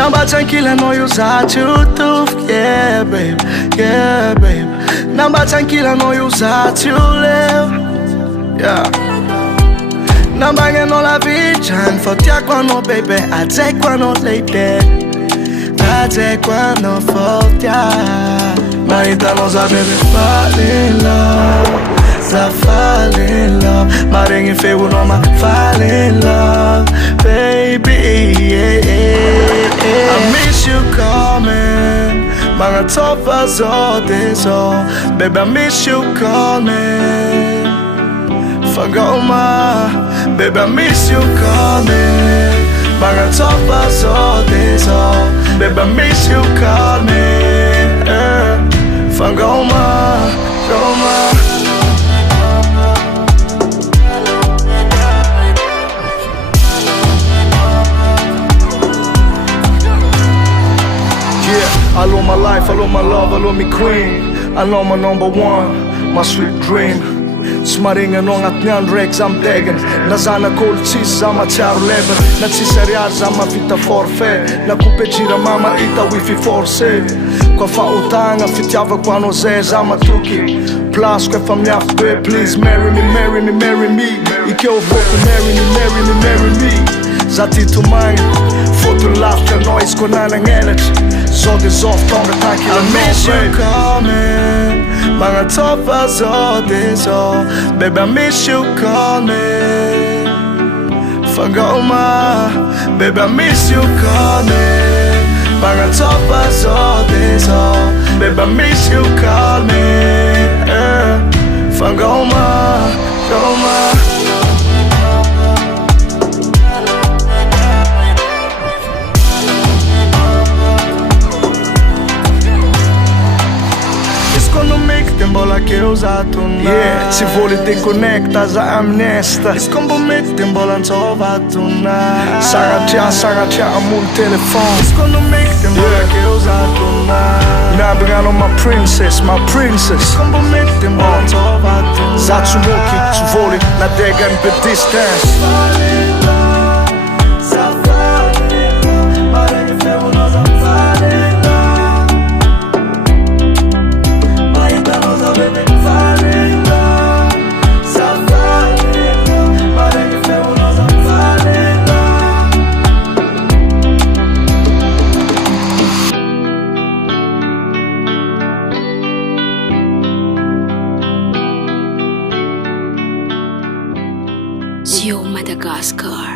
Namba tranquila noi usat YouTube. Yeah babe, yeah babe. Namba tranquila noi usat YouTube. Yeah. Namba che non la vichan. Fotia quando baby, I take quando lady. I take quando fotia. Marita non sa baby fall in love. Sa fall in love. Ma ringen fevo no ma fall in love. Baby, yeah, yeah, yeah. I miss you coming. Mga toffa så det så. Baby I miss you coming. Fagoma. Baby I miss you coming. Mga toffa så det så. Baby I miss you coming. Fagoma, goma. I love my life, I love my love, I love me queen. I love my number one, my sweet dream. Smaringen on at nandrex am degen. Na zana cold cheese, sama char lever. Na cesariar, sama vita forfait. Na coupe gira mama ita wifi forse. Qua fa utanga, fitiava qua no zé, sama tuki. Plus, qua fa miaf due, please marry me, marry me, marry me. Ike o voto, marry me, marry me, marry me. Zati tu mine, foto laughter noise con anangelet. So this off tongue attack you. I miss you coming. Mga toffa så det så. Baby I miss you coming. Fagoma. Baby I miss you coming. Mga toffa så det så. Baby I miss you coming. Fagoma, goma. Bola che ho usato una. Yeah, ci vuole deconnecta za amnesta. Scombo mette in bola non so fatto una. Sarà già un telefono. Secondo me che bola che ho usato una. Nabrano my princess, my princess. Scombo mette in bola non so fatto una. Zatsumoki, ci vuole la dega in per distance. Madagascar.